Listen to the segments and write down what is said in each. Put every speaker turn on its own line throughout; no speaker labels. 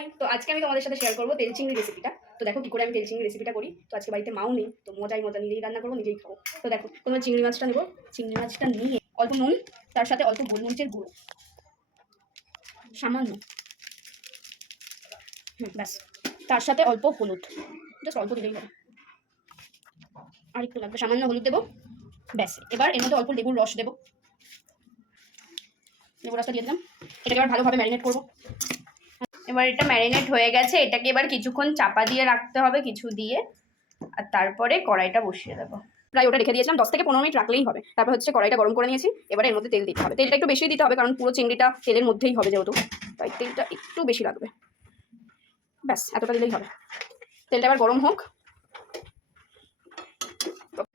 High তো আজকে আমি তোমাদের সাথে শেয়ার করব তেল চিংড়ি রেসিপিটা তো দেখো কি করে আমি তেল চিংড়ি রেসিপিটা করি। তো আজকে বাড়িতে মাও নেই, তো মজাই মজা, নিজেই রান্না করব, নিজেই খাব। তো দেখো, তোমার চিংড়ি মাছটা নেব। চিংড়ি মাছটা নিয়ে অল্প নুন, তার সাথে অল্প গোলমরিচের গুঁড়ো। সামান্য। হুম, ব্যাস। তার সাথে অল্প হলুদ। জাস্ট অল্প দিলেই হবে। আর একটু লাগবে, সামান্য হলুদ দেবো। ব্যাস, এবার এর মধ্যে অল্প লেবুর রস দেবো। লেবুর রসটা দিয়ে দিলাম। এটাকে এবার ভালোভাবে ম্যারিনেট করব।
এবার এটা ম্যারিনেট হয়ে গেছে এটাকে এবার কিছুক্ষণ চাপা দিয়ে রাখতে হবে কিছু দিয়ে। আর তারপরে কড়াইটা বসিয়ে দেবো।
প্রায় ওটা রেখে দিয়েছিলাম দশ থেকে পনেরো মিনিট রাখলেই হবে। তারপর হচ্ছে কড়াইটা গরম করে নিয়েছি এবারে এর মধ্যে তেল দিতে হবে। তেলটা একটু বেশি দিতে হবে কারণ পুরো চিংড়িটা তেলের মধ্যেই হবে যেহেতু। তাই তেলটা একটু বেশি লাগবে। ব্যাস এতটা দিলেই হবে। তেলটা এবার গরম হোক।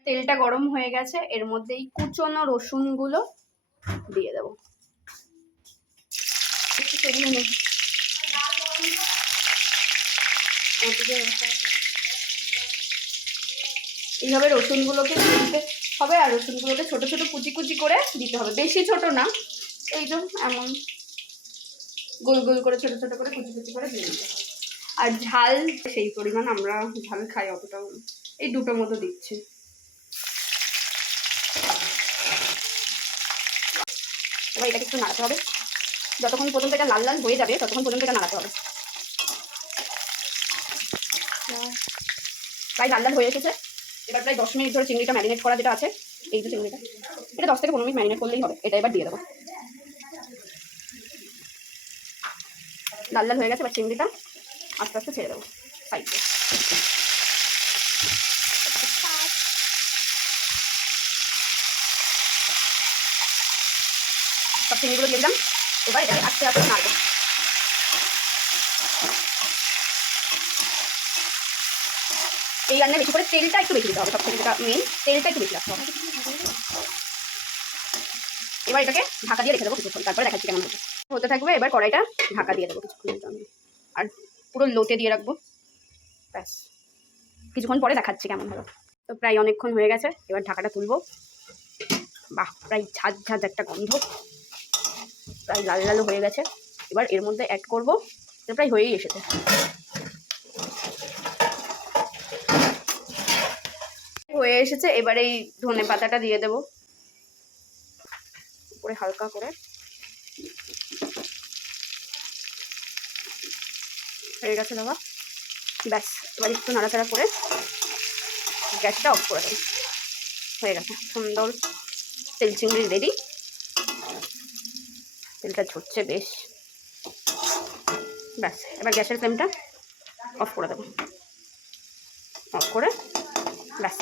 তেলটা গরম হয়ে গেছে এর মধ্যে এই কুচনো রসুনগুলো দিয়ে দেবো
একটু সরিয়ে নে।
এইভাবে রসুনগুলোকে দিতে হবে আর রসুনগুলোকে ছোট ছোট কুচি কুচি করে দিতে হবে। বেশি ছোট না, এই এমন গোল গোল করে ছোট ছোট করে কুচি কুচি করে দিয়ে দিতে হবে। আর ঝাল সেই পরিমাণ আমরা ঝাল খাই অতটাও এই দুটো মতো দিচ্ছি।
এবার এটাকে একটু নাড়াতে হবে। যতক্ষণ পর্যন্ত এটা লাল লাল হয়ে যাবে, ততক্ষণ পর্যন্ত এটা নাড়াতে হবে। প্রায় লাল লাল হয়ে এসেছে। এবার প্রায় দশ মিনিট ধরে চিংড়িটা ম্যারিনেট করা যেটা আছে, এই যে চিংড়িটা, এটা দশ থেকে পনেরো মিনিট ম্যারিনেট করলেই হবে। এটা এবার দিয়ে দেবো। লাল লাল হয়ে গেছে, এবার চিংড়িটা আস্তে আস্তে ছেড়ে দেবো সাইডে সব চিংড়িগুলো দিয়ে দিলাম। এবার এটাকে আস্তে আস্তে নাড়বো। এই রান্নায় বেশি করে তেলটা একটু বেশি দিতে হবে সব থেকে যেটা মেন তেলটা একটু বেশি রাখতে হবে। এবার এটাকে ঢাকা দিয়ে রেখে দেবো কিছুক্ষণ, তারপরে দেখাচ্ছি কেমন হচ্ছে। হতে থাকবে, এবার কড়াইটা ঢাকা দিয়ে দেবো কিছুক্ষণের জন্য। আর পুরো লোতে দিয়ে রাখব। ব্যাস। কিছুক্ষণ পরে দেখাচ্ছি কেমন হলো। তো প্রায় অনেকক্ষণ হয়ে গেছে, এবার ঢাকাটা তুলবো। বাহ, প্রায় ঝাঁঝ ঝাঁঝ একটা গন্ধ। প্রায় লাল লাল হয়ে গেছে। এবার এর মধ্যে অ্যাড করব। প্রায় হয়েই এসেছে।
হয়ে এসেছে, এবার এই ধনে পাতাটা দিয়ে দেবো।
উপরে হালকা করে। হয়ে গেছে দাদা ব্যাস, এবার একটু নাড়াচাড়া করে গ্যাসটা অফ করে দেবো হয়ে গেছে সুন্দর তেল চিংড়ি রেডি তেলটা ঝরছে বেশ। ব্যাস, এবার গ্যাসের ফ্লেমটা অফ করে দেবো। অফ করে ব্যাস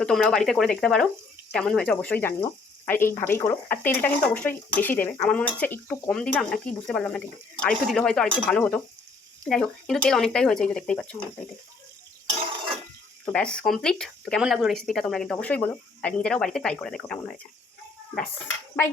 তো তোমরাও বাড়িতে করে দেখতে পারো, কেমন হয়েছে অবশ্যই জানিও। আর এইভাবেই করো। আর তেলটা কিন্তু অবশ্যই বেশি দেবে। আমার মনে হচ্ছে একটু কম দিলাম না কি বুঝতে পারলাম না ঠিক। আর একটু দিলে হয়তো আর একটু ভালো হতো। যাই হোক, কিন্তু তেল অনেকটাই হয়েছে এই যে দেখতেই পাচ্ছ অনেকটাই তেল তো ব্যাস কমপ্লিট তো কেমন লাগল রেসিপিটা তোমরা কিন্তু অবশ্যই বলো। আর নিজেরাও বাড়িতে ট্রাই করে দেখো কেমন হয়েছে। ব্যাস বাই